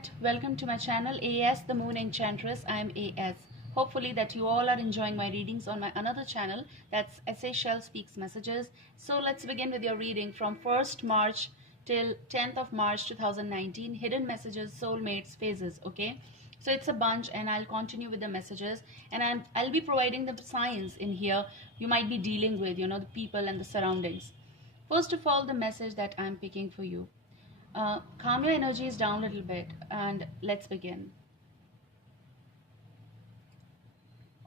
Internet, welcome to my channel AS the Moon Enchantress. I am AS. Hopefully that you all are enjoying my readings on my another channel, that's SA Shell Speaks Messages. So let's begin with your reading from 1st March till 10th of March 2019, Hidden Messages, Soulmates, Phases. Okay, so it's a bunch and I'll continue with the messages, and I'll be providing the signs in here you might be dealing with, the people and the surroundings. First of all, the message that I'm picking for you. Calm your energies down a little bit and let's begin.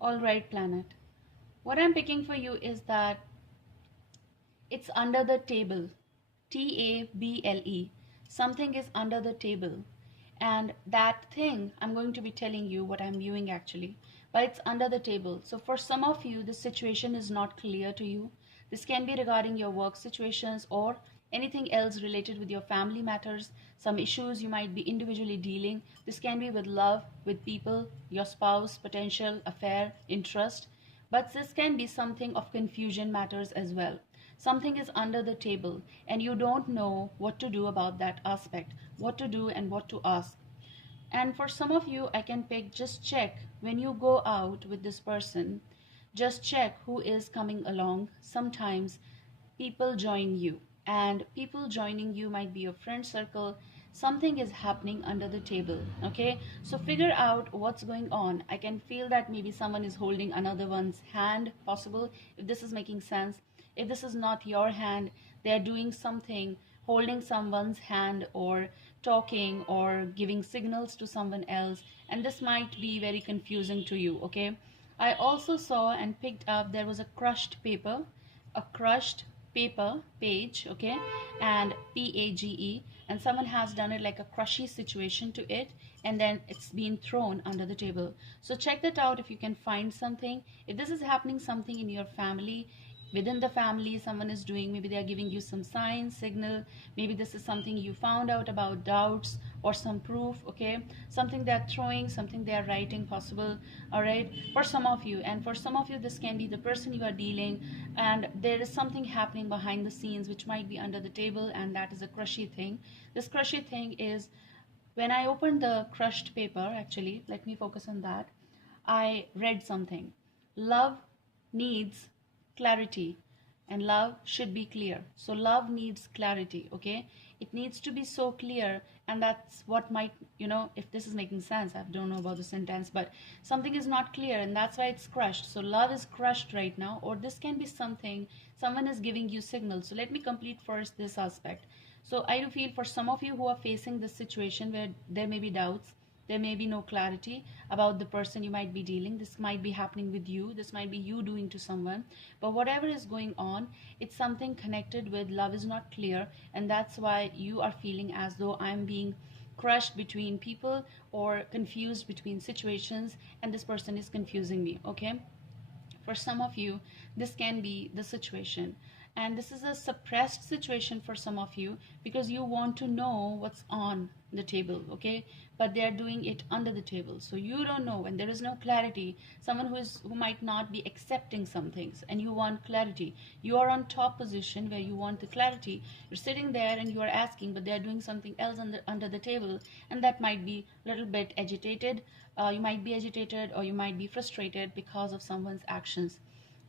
Alright, planet. What I'm picking for you is that it's under the table. Table. Something is under the table. And that thing, I'm going to be telling you what I'm viewing actually. But it's under the table. So for some of you, the situation is not clear to you. This can be regarding your work situations or anything else related with your family matters, some issues you might be individually dealing. This can be with love, with people, your spouse, potential affair, interest. But this can be something of confusion matters as well. Something is under the table and you don't know what to do about that aspect, what to do and what to ask. And for some of you, I can pick, just check when you go out with this person, just check who is coming along. Sometimes people join you, and people joining you might be your friend circle. Something is happening under the table. Okay, so figure out what's going on. I can feel that maybe someone is holding another one's hand, possible, if this is making sense. If this is not your hand, they're doing something, holding someone's hand or talking or giving signals to someone else, and this might be very confusing to you. Okay, I also saw and picked up there was a crushed paper, a crushed paper page, okay, and PAGE, and someone has done it like a crushy situation to it, and then it's been thrown under the table. So check that out if you can find something. If this is happening, something in your family, within the family, someone is doing, maybe they are giving you some sign, signal, maybe this is something you found out about, doubts or some proof. Okay, something they're throwing, something they are writing, possible. All right, for some of you, and for some of you this can be the person you are dealing, and there is something happening behind the scenes which might be under the table, and that is a crushy thing. This crushy thing is, when I opened the crushed paper, actually let me focus on that, I read something. Love needs clarity and love should be clear. So love needs clarity. Okay, it needs to be so clear, and that's what might, if this is making sense, I don't know about the sentence, but something is not clear and that's why it's crushed. So love is crushed right now, or this can be something, someone is giving you signals. So let me complete first this aspect. So I do feel for some of you who are facing this situation where there may be doubts, there may be no clarity about the person you might be dealing. This might be happening with you. This might be you doing to someone. But whatever is going on, it's something connected with love is not clear. And that's why you are feeling as though I'm being crushed between people or confused between situations, and this person is confusing me. Okay, for some of you, this can be the situation. And this is a suppressed situation for some of you because you want to know what's on the table. Okay, but they are doing it under the table, so you don't know, and there is no clarity. Someone who might not be accepting some things and you want clarity. You are on top position where you want the clarity. You're sitting there and you are asking, but they are doing something else under the table, and that might be a little bit agitated. You might be agitated or you might be frustrated because of someone's actions.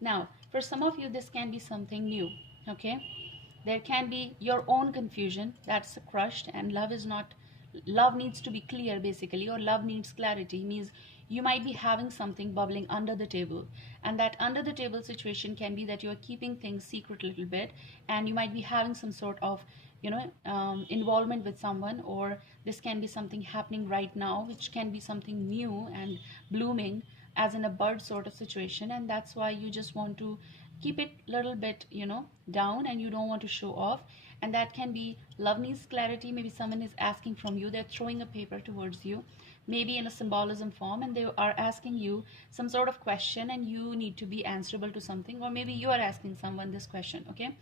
Now, for some of you, this can be something new. Okay, there can be your own confusion that's crushed, and love needs to be clear basically, or love needs clarity, means you might be having something bubbling under the table, and that under the table situation can be that you are keeping things secret a little bit, and you might be having some sort of involvement with someone, or this can be something happening right now which can be something new and blooming as in a bud sort of situation, and that's why you just want to keep it a little bit down, and you don't want to show off. And that can be love needs clarity. Maybe someone is asking from you, they're throwing a paper towards you, maybe in a symbolism form, and they are asking you some sort of question and you need to be answerable to something, or maybe you are asking someone this question. Okay,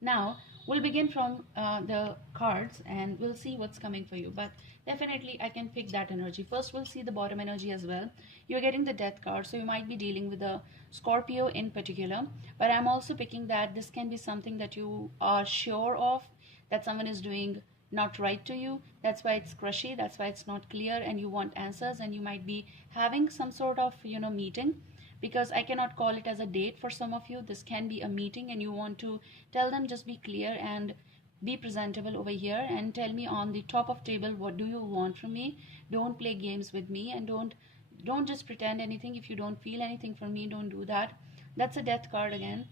now we'll begin from the cards and we'll see what's coming for you, but definitely I can pick that energy. First we'll see the bottom energy as well. You're getting the death card, so you might be dealing with a Scorpio in particular, but I'm also picking that this can be something that you are sure of, that someone is doing not right to you. That's why it's crushy, that's why it's not clear, and you want answers, and you might be having some sort of meeting, because I cannot call it as a date. For some of you this can be a meeting, and you want to tell them just be clear and be presentable over here and tell me on the top of table what do you want from me. Don't play games with me, and don't just pretend anything. If you don't feel anything from me, don't do that. That's a death card again.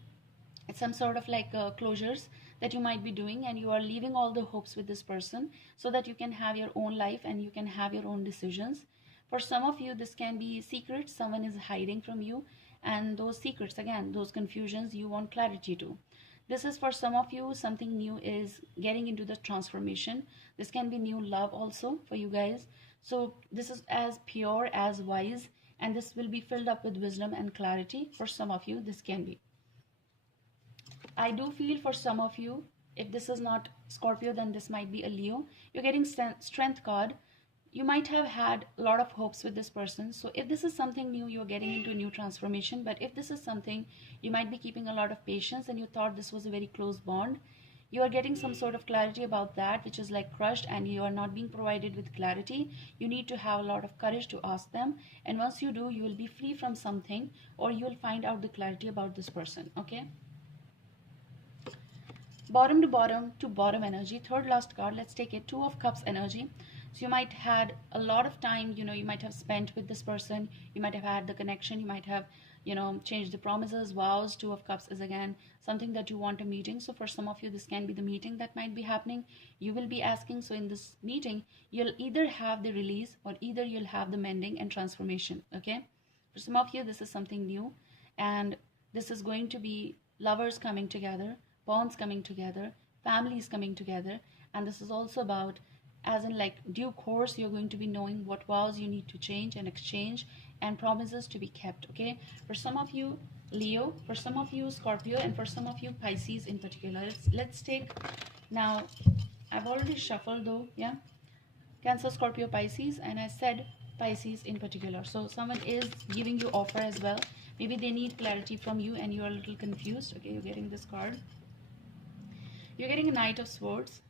It's some sort of like closures that you might be doing, and you are leaving all the hopes with this person so that you can have your own life and you can have your own decisions. For some of you this can be secrets someone is hiding from you, and those secrets, again, those confusions, you want clarity to. This is for some of you, something new is getting into the transformation. This can be new love also for you guys. So this is as pure as wise, and this will be filled up with wisdom and clarity. For some of you this can be. I do feel for some of you, if this is not Scorpio, then this might be a Leo. You're getting strength card. You might have had a lot of hopes with this person. So if this is something new, you're getting into a new transformation. But if this is something, you might be keeping a lot of patience and you thought this was a very close bond. You are getting some sort of clarity about that, which is like crushed, and you are not being provided with clarity. You need to have a lot of courage to ask them. And once you do, you will be free from something, or you will find out the clarity about this person. Okay. Bottom to bottom energy, third last card, let's take it. Two of Cups energy. So you might had a lot of time, you might have spent with this person, you might have had the connection, you might have changed the promises, vows. Two of Cups is again something that you want a meeting. So for some of you this can be the meeting that might be happening. You will be asking, so in this meeting you'll either have the release or either you'll have the mending and transformation. Okay, for some of you this is something new, and this is going to be lovers coming together, bonds coming together, families coming together. And this is also about, as in like due course, you're going to be knowing what vows you need to change and exchange, and promises to be kept. Okay, for some of you Leo, for some of you Scorpio, and for some of you Pisces in particular. Let's take now, I've already shuffled though, yeah, Cancer, Scorpio, Pisces, and I said Pisces in particular. So someone is giving you offer as well. Maybe they need clarity from you and you're a little confused. Okay, you're getting this card. You're getting a Knight of Swords.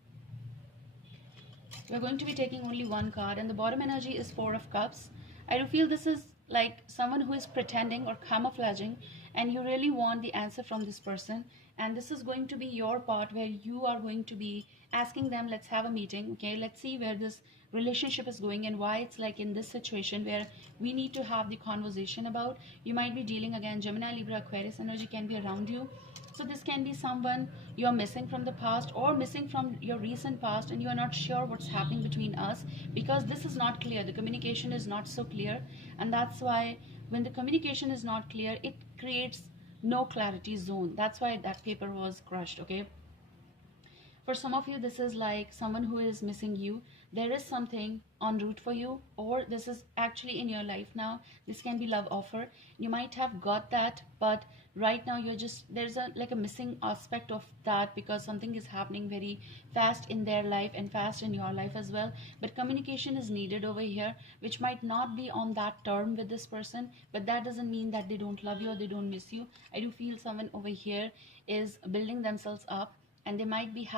We're going to be taking only one card, and the bottom energy is Four of Cups. I do feel this is like someone who is pretending or camouflaging, and you really want the answer from this person. And this is going to be your part where you are going to be asking them, let's have a meeting. Okay, let's see where this relationship is going and why it's like in this situation where we need to have the conversation about. You might be dealing, again, Gemini, Libra, Aquarius energy can be around you. So this can be someone you're missing from the past or missing from your recent past, and you are not sure what's happening between us because this is not clear. The communication is not so clear, and that's why when the communication is not clear, it creates no clarity zone. That's why that paper was crushed. Okay, for some of you this is like someone who is missing you. There is something en route for you, or this is actually in your life now. This can be love offer. You might have got that, but right now you're just, there's a like a missing aspect of that because something is happening very fast in their life and fast in your life as well. But communication is needed over here, which might not be on that term with this person, but that doesn't mean that they don't love you or they don't miss you. I do feel someone over here is building themselves up, and they might be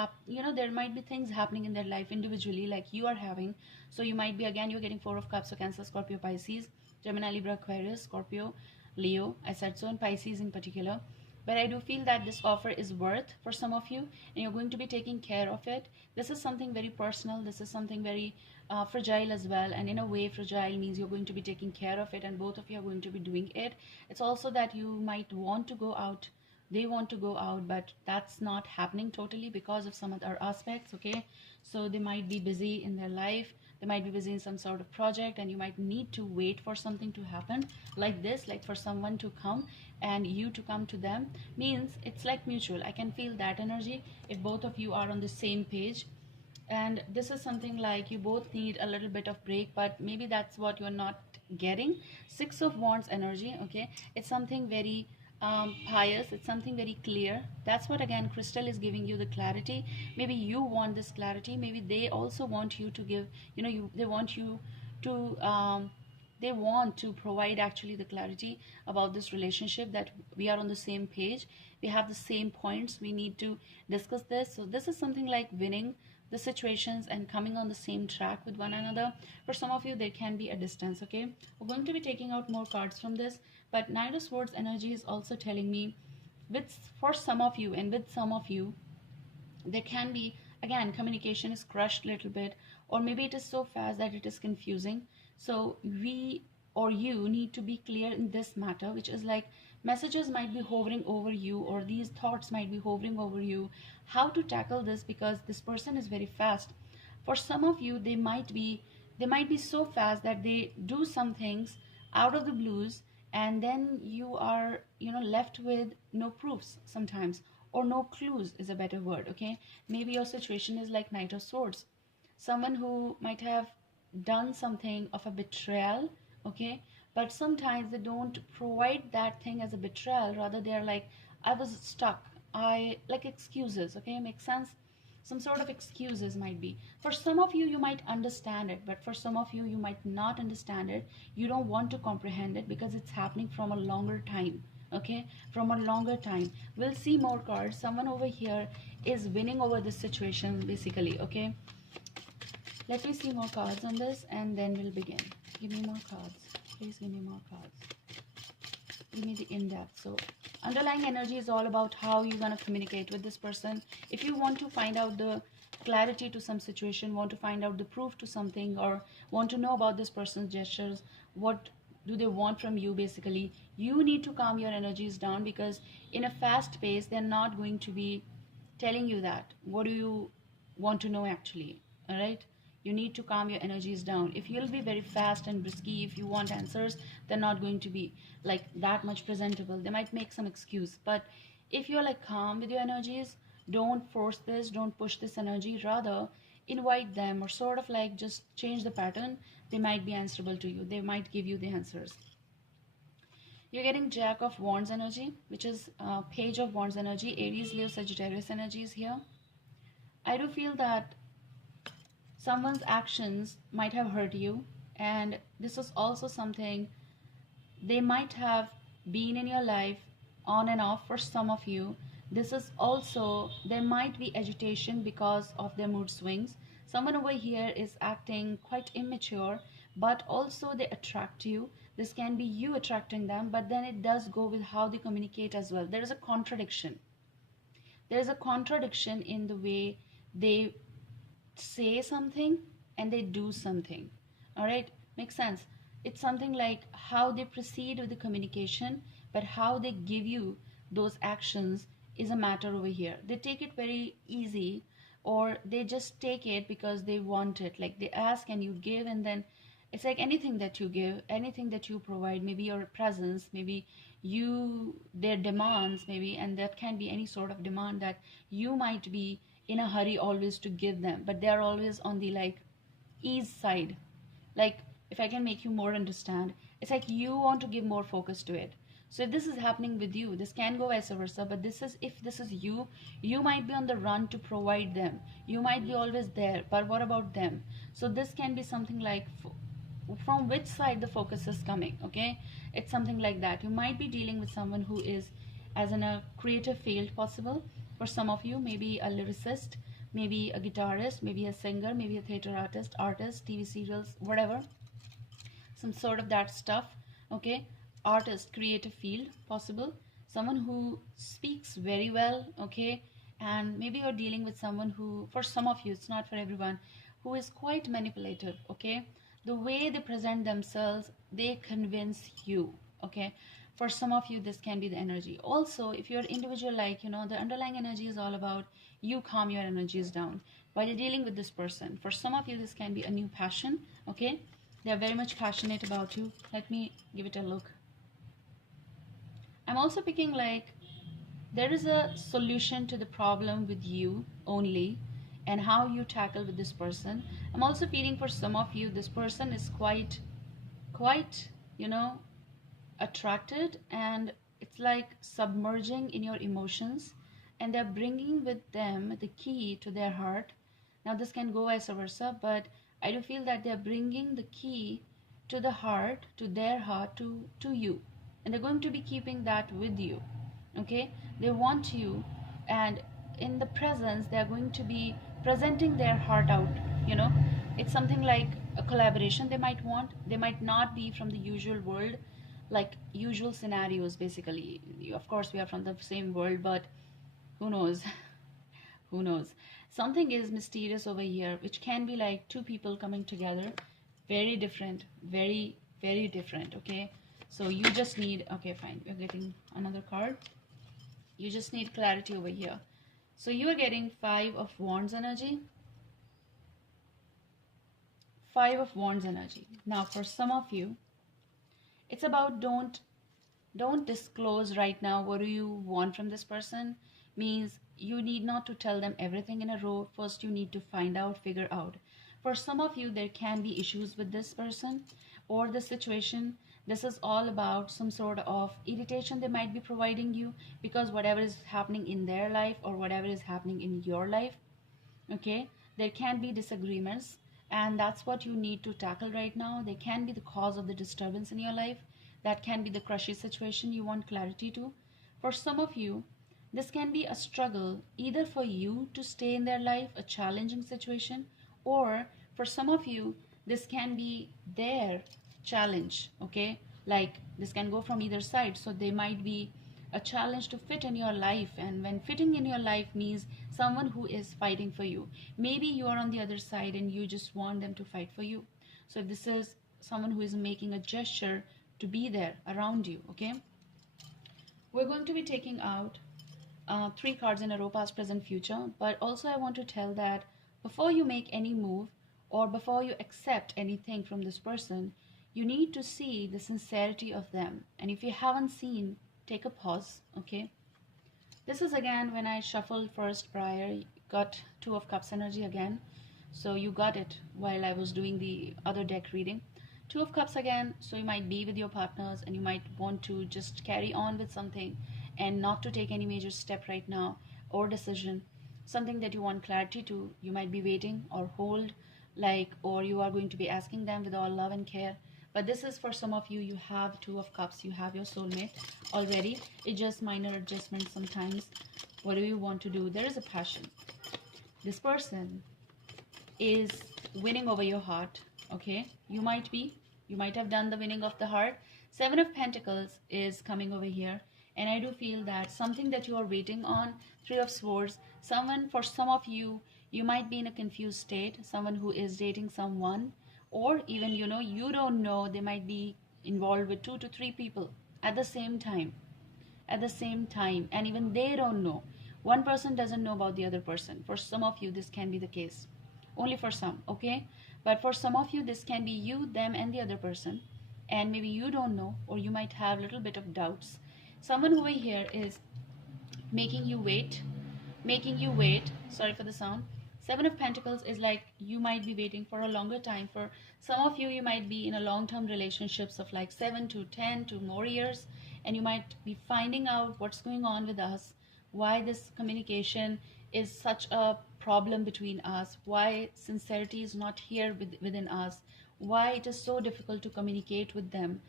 there might be things happening in their life individually like you are having. So you might be, again, you're getting Four of Cups, so Cancer, Scorpio, Pisces, Gemini, Libra, Aquarius, Scorpio, Leo, I said so, and Pisces in particular. But I do feel that this offer is worth for some of you, and you're going to be taking care of it. This is something very personal. This is something very fragile as well, and in a way fragile means you're going to be taking care of it, and both of you are going to be doing it. It's also that you might want to go out, they want to go out, but that's not happening totally because of some other aspects. Okay, so they might be busy in their life, they might be busy in some sort of project, and you might need to wait for something to happen like this, like for someone to come and you to come to them. Means it's like mutual. I can feel that energy if both of you are on the same page. And this is something like you both need a little bit of break, but maybe that's what you're not getting. Six of Wands energy. Okay, it's something very pious, it's something very clear. That's what, again, crystal is giving you the clarity. Maybe you want this clarity, maybe they also want you to give, they want you to they want to provide actually the clarity about this relationship, that we are on the same page, we have the same points, we need to discuss this. So this is something like winning the situations and coming on the same track with one another. For some of you, there can be a distance. Okay, we're going to be taking out more cards from this, but Knight of Swords energy is also telling me, with for some of you and with some of you, there can be, again, communication is crushed a little bit, or maybe it is so fast that it is confusing. So we or you need to be clear in this matter, which is like messages might be hovering over you, or these thoughts might be hovering over you, how to tackle this, because this person is very fast. For some of you, they might be so fast that they do some things out of the blues, and then you are, left with no proofs sometimes, or no clues is a better word. Okay, maybe your situation is like Knight of Swords, someone who might have done something of a betrayal. Okay, but sometimes they don't provide that thing as a betrayal, rather they are like, I was stuck, I like excuses. Okay, makes sense. Some sort of excuses might be. For some of you, you might understand it, but for some of you, you might not understand it. You don't want to comprehend it because it's happening from a longer time. Okay, from a longer time. We'll see more cards. Someone over here is winning over this situation basically. Okay, let me see more cards on this and then we'll begin. Give me more cards, please. Give me more cards. Give me the in-depth. So underlying energy is all about how you're going to communicate with this person. If you want to find out the clarity to some situation, want to find out the proof to something, or want to know about this person's gestures, what do they want from you basically, you need to calm your energies down, because in a fast pace they're not going to be telling you that. What do you want to know actually? All right, you need to calm your energies down. If you'll be very fast and risky, if you want answers, they're not going to be like that much presentable. They might make some excuse, but if you're like calm with your energies, don't force this, don't push this energy, rather invite them, or sort of like just change the pattern. They might be answerable to you, they might give you the answers. You're getting Jack of Wands energy, which is Page of Wands energy. Aries, Leo, Sagittarius energy is here. I do feel that someone's actions might have hurt you, and this is also something they might have been in your life on and off. For some of you, this is also, there might be agitation because of their mood swings. Someone over here is acting quite immature, but also they attract you. This can be you attracting them, but then it does go with how they communicate as well. There is a contradiction. There is a contradiction in the way they say something and they do something. All right, makes sense. It's something like how they proceed with the communication, but how they give you those actions is a matter over here. They take it very easy, or they just take it because they want it. Like they ask and you give, and then it's like anything that you give, anything that you provide, maybe your presence, maybe their demands, maybe, and that can be any sort of demand that you might be in a hurry always to give them, but they are always on the like ease side. Like, if I can make you more understand, it's like you want to give more focus to it. So if this is happening with you, this can go vice versa, but this is, if this is you, you might be on the run to provide them, you might be always there, but what about them? So this can be something like from which side the focus is coming. Okay, it's something like that. You might be dealing with someone who is as in a creative field possible. For some of you, maybe a lyricist, maybe a guitarist, maybe a singer, maybe a theater artist, TV serials, whatever, some sort of that stuff. Okay, artist, creative field possible. Someone who speaks very well. Okay, and maybe you're dealing with someone who, for some of you, it's not for everyone, who is quite manipulative. Okay, the way they present themselves, they convince you. Okay, for some of you, this can be the energy. Also, if you're individual, like, the underlying energy is all about you calm your energies down while you're dealing with this person. For some of you, this can be a new passion. Okay, they're very much passionate about you. Let me give it a look. I'm also picking like there is a solution to the problem with you only, and how you tackle with this person. I'm also feeling for some of you, this person is quite attracted, and it's like submerging in your emotions, and they're bringing with them the key to their heart. Now this can go vice versa, but I do feel that they're bringing the key to the heart, to their heart, to you, and they're going to be keeping that with you. Okay, they want you, and in the presence they're going to be presenting their heart out, you know. It's something like a collaboration they might want. They might not be from the usual world, like usual scenarios basically. Of course we are from the same world, but who knows? Who knows? Something is mysterious over here, which can be like two people coming together, very different, very, very different. Okay, so you just need, okay, fine, we're getting another card. You just need clarity over here. So you are getting Five of Wands energy. Five of Wands energy. Now for some of you, it's about don't disclose right now what do you want from this person. Means you need not to tell them everything in a row. First you need to find out, figure out. For some of you, there can be issues with this person or the situation. This is all about some sort of irritation they might be providing you because whatever is happening in their life or whatever is happening in your life, okay, there can be disagreements, and that's what you need to tackle right now. They can be the cause of the disturbance in your life. That can be the crushy situation you want clarity to. For some of you, this can be a struggle either for you to stay in their life, a challenging situation, or for some of you, this can be their challenge, okay? Like this can go from either side. So they might be a challenge to fit in your life, and when fitting in your life means someone who is fighting for you. Maybe you are on the other side and you just want them to fight for you. So if this is someone who is making a gesture to be there around you, okay, we're going to be taking out three cards in a row: past, present, future. But also I want to tell that before you make any move or before you accept anything from this person, you need to see the sincerity of them. And if you haven't seen, take a pause, okay? This is again when I shuffled first prior, got Two of Cups energy again. So you got it while I was doing the other deck reading. Two of Cups again, so you might be with your partners and you might want to just carry on with something and not to take any major step right now or decision. Something that you want clarity to, you might be waiting or hold, like, or you are going to be asking them with all love and care. But this is for some of you, you have Two of Cups, you have your soulmate already. It's just minor adjustments sometimes. What do you want to do? There is a passion. This person is winning over your heart, okay? You might have done the winning of the heart. Seven of Pentacles is coming over here. And I do feel that something that you are waiting on, Three of Swords, someone, for some of you, you might be in a confused state, someone who is dating someone, or even, you know, you don't know, they might be involved with 2 to 3 people at the same time, and even they don't know. One person doesn't know about the other person. For some of you, this can be the case. Only for some, okay? But for some of you, this can be you, them, and the other person. And maybe you don't know, or you might have a little bit of doubts. Someone over here is making you wait, sorry for the sound. Seven of Pentacles is like you might be waiting for a longer time. For some of you, you might be in a long-term relationships of like 7 to 10 to more years, and you might be finding out what's going on with us, why this communication is such a problem between us, why sincerity is not here within us, why it is so difficult to communicate with them.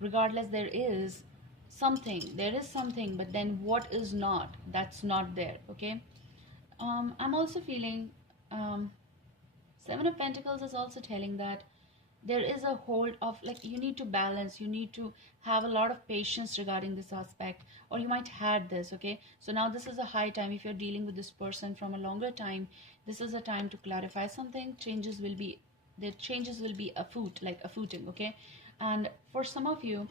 Regardless, there is something, but then what is not, that's not there, okay? I'm also feeling Seven of Pentacles is also telling that there is a hold of, like, you need to balance, you need to have a lot of patience regarding this aspect, or you might had this, okay? So now this is a high time. If you're dealing with this person from a longer time, this is a time to clarify something. Changes will be a footing, okay? And for some of you,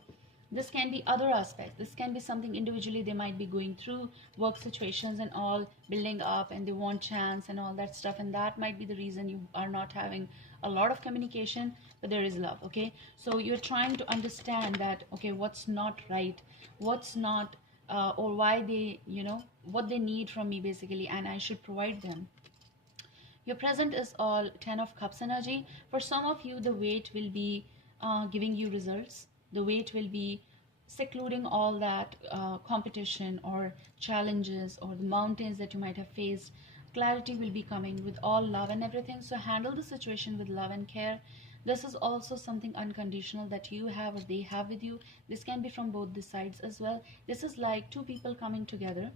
this can be other aspects. This can be something individually they might be going through, work situations and all building up, and they want chance and all that stuff, and that might be the reason you are not having a lot of communication. But there is love, okay? So you're trying to understand that, okay, what's not right, what's not or why they, you know, what they need from me basically, and I should provide them. Your present is all Ten of Cups energy. For some of you, the wait will be giving you results. The wait will be secluding all that competition or challenges or the mountains that you might have faced. Clarity will be coming with all love and everything. So handle the situation with love and care. This is also something unconditional that you have or they have with you. This can be from both the sides as well. This is like two people coming together,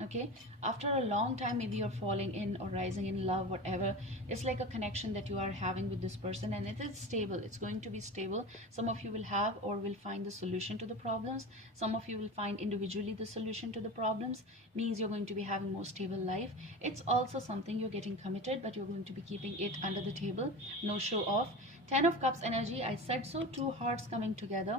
Okay, after a long time, maybe you're falling in or rising in love, whatever. It's like a connection that you are having with this person, and it is stable. It's going to be stable. Some of you will have or will find the solution to the problems. Some of you will find individually the solution to the problems. Means you're going to be having more stable life. It's also something you're getting committed, but you're going to be keeping it under the table. No show off. 10 of Cups energy, I said so. Two hearts coming together,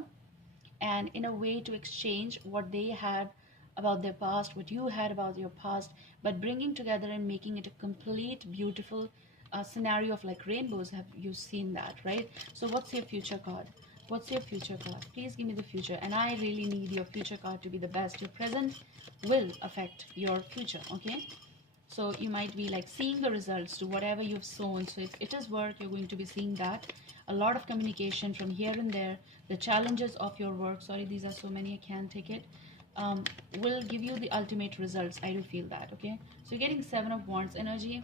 and in a way to exchange what they had about their past, what you had about your past, but bringing together and making it a complete beautiful scenario of like rainbows. Have you seen that, right? So what's your future card? What's your future card? Please give me the future. And I really need your future card to be the best. Your present will affect your future, okay? So you might be like seeing the results to whatever you've sown. So if it is work, you're going to be seeing that. A lot of communication from here and there. The challenges of your work, sorry, these are so many, I can't take it, will give you the ultimate results. I do feel that, okay? So you're getting 7 of Wands energy.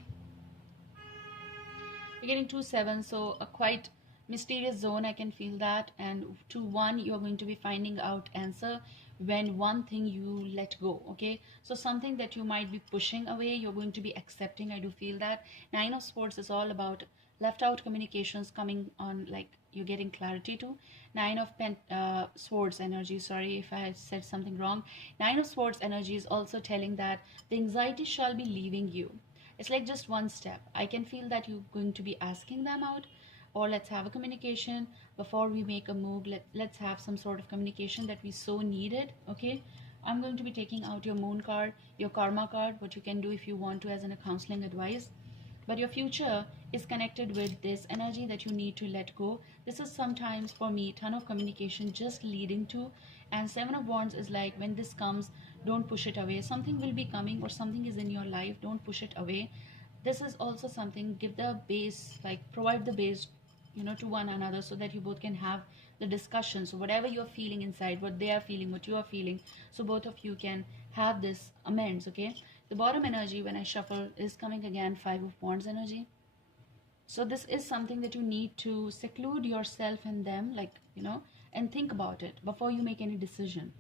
You're getting 2 7, so a quite mysterious zone, I can feel that. And 2 1, you're going to be finding out answer when one thing you let go, okay? So something that you might be pushing away, you're going to be accepting. I do feel that. 9 of Swords is all about left out communications coming on, like you're getting clarity to. 9 of Swords energy, sorry if I said something wrong. 9 of Swords energy is also telling that the anxiety shall be leaving you. It's like just one step. I can feel that you're going to be asking them out, or let's have a communication before we make a move. Let's have some sort of communication that we so needed, okay? I'm going to be taking out your Moon card, your Karma card, what you can do if you want to as in a counseling advice. But your future is connected with this energy that you need to let go. This is sometimes for me ton of communication just leading to. And 7 of Wands is like when this comes, don't push it away. Something will be coming or something is in your life, don't push it away. This is also something, give the base, like provide the base, to one another, so that you both can have the discussion. So whatever you're feeling inside, what they are feeling, what you are feeling, so both of you can have this amends, okay? The bottom energy when I shuffle is coming again, 5 of Wands energy. So this is something that you need to seclude yourself and them, like, and think about it before you make any decision.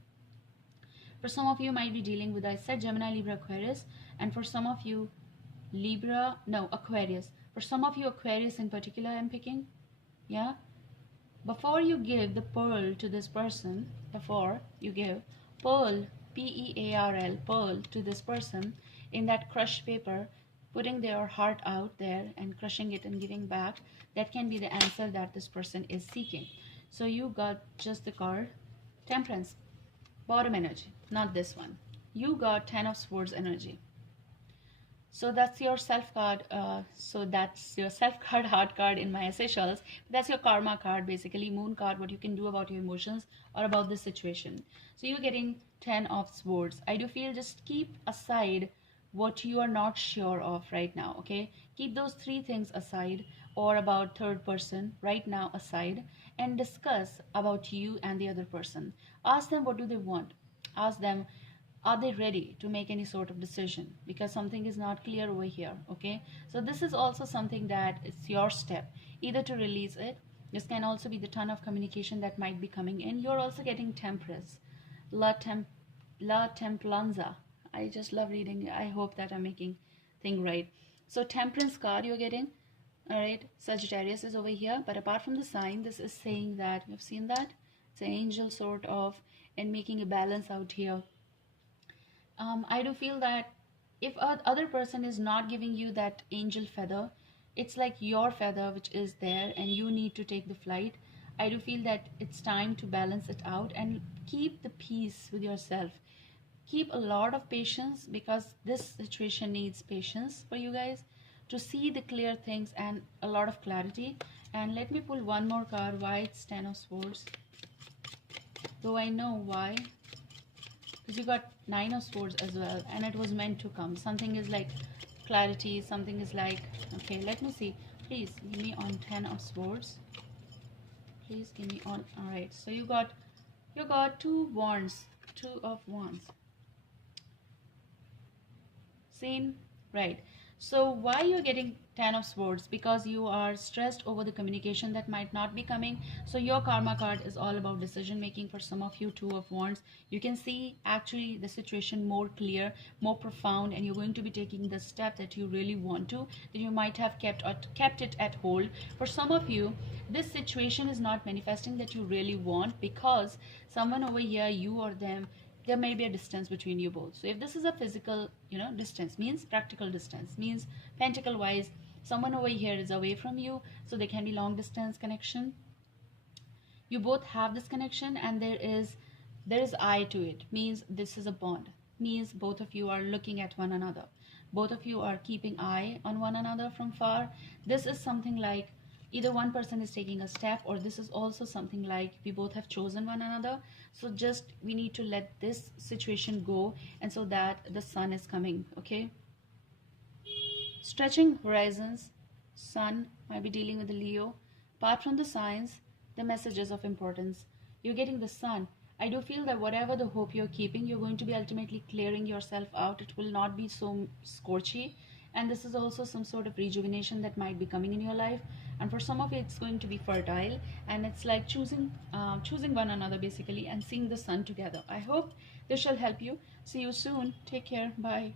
For some of you might be dealing with, I said Gemini, Libra, Aquarius, and for some of you Aquarius. For some of you Aquarius in particular I'm picking, yeah? Before you give the pearl to this person, before you give pearl, Pearl, pearl to this person in that crushed paper, putting their heart out there and crushing it and giving back, that can be the answer that this person is seeking. So you got just the card, Temperance, bottom energy, not this one. You got 10 of Swords energy. So that's your self card. So that's your self card, heart card in my essentials. That's your karma card, basically Moon card, what you can do about your emotions or about the situation. So you're getting 10 of Swords. I do feel just keep aside what you are not sure of right now, okay? Keep those 3 things aside, or about third person right now aside, and discuss about you and the other person. Ask them what do they want. Ask them, are they ready to make any sort of decision, because something is not clear over here, okay? So this is also something that it's your step either to release it. This can also be the ton of communication that might be coming in. You're also getting Temperance, La Templanza. I just love reading. I hope that I'm making thing right. So Temperance card you're getting, all right? Sagittarius is over here, but apart from the sign, this is saying that you've seen that it's an angel sort of, and making a balance out here. I do feel that if other person is not giving you that angel feather, it's like your feather which is there and you need to take the flight. I do feel that it's time to balance it out and keep the peace with yourself. Keep a lot of patience, because this situation needs patience for you guys to see the clear things and a lot of clarity. And let me pull one more card. Why it's 10 of Swords? Though I know why, because you got 9 of Swords as well, and it was meant to come. Something is like clarity, something is like, okay, let me see. Please give me on 10 of Swords. Please give me on. All right, so you got 2 Wands, 2 of Wands. Seen? Right. So why you're getting 10 of swords? Because you are stressed over the communication that might not be coming. So your karma card is all about decision making. For some of you, two of wands, you can see actually the situation more clear, more profound, and you're going to be taking the step that you really want to, that you might have kept it at hold. For some of you, this situation is not manifesting that you really want, because someone over here, you or them, there may be a distance between you both. So if this is a physical, distance, means practical distance, means pentacle wise, someone over here is away from you, so there can be long distance connection. You both have this connection, and there is eye to it, means this is a bond, means both of you are looking at one another, both of you are keeping eye on one another from far. This is something like either one person is taking a step, or this is also something like we both have chosen one another. So just we need to let this situation go, and so that the sun is coming. Okay, stretching horizons. Sun might be dealing with the Leo. Apart from the signs, the messages of importance, you're getting the sun. I do feel that whatever the hope you're keeping, you're going to be ultimately clearing yourself out. It will not be so scorchy. And this is also some sort of rejuvenation that might be coming in your life. And for some of it, it's going to be fertile. And it's like choosing one another basically, and seeing the sun together. I hope this shall help you. See you soon. Take care. Bye.